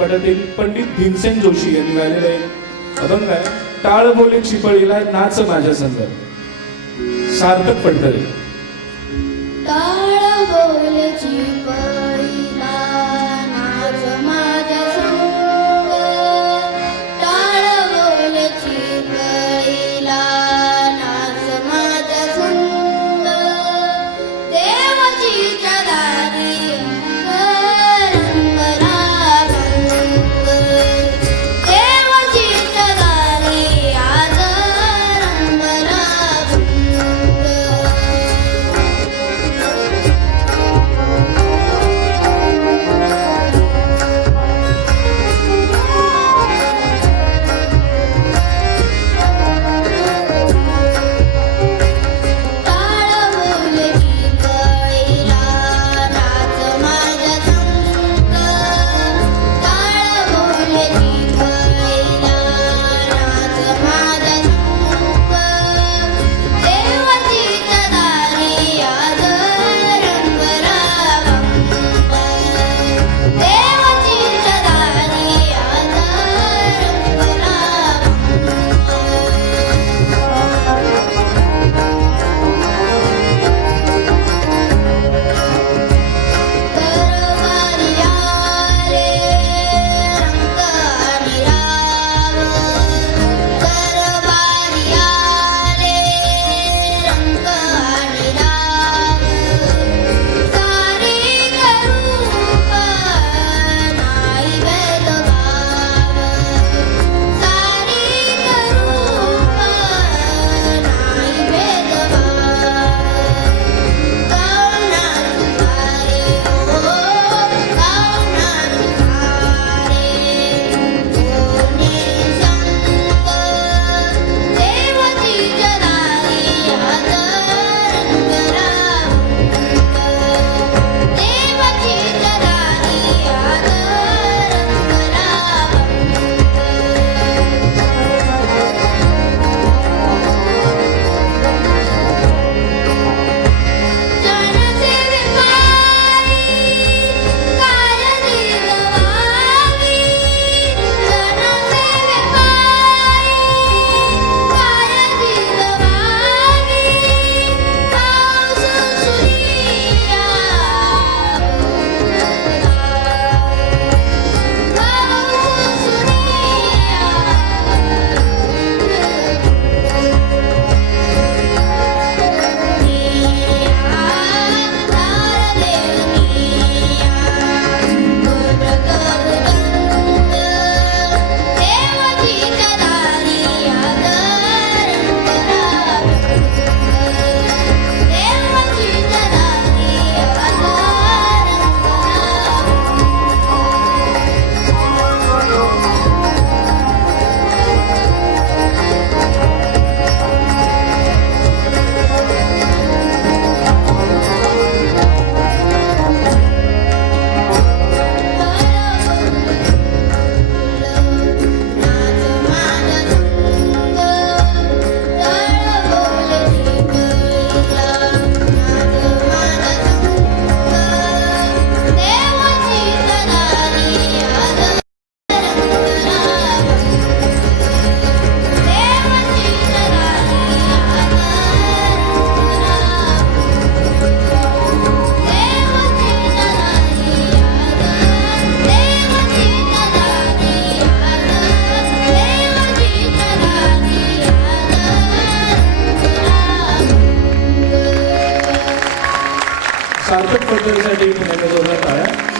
वाटतील पंडित भीमसेन जोशी यांनी गायलेला एक अभंग आहे. टाळ बोले शिपळीला नाच माझ्या संग. सार्थक पडतरे टाळ बोले सार्थक पद्धतीसाठी पुण्याच्या जोरदार टाळ्या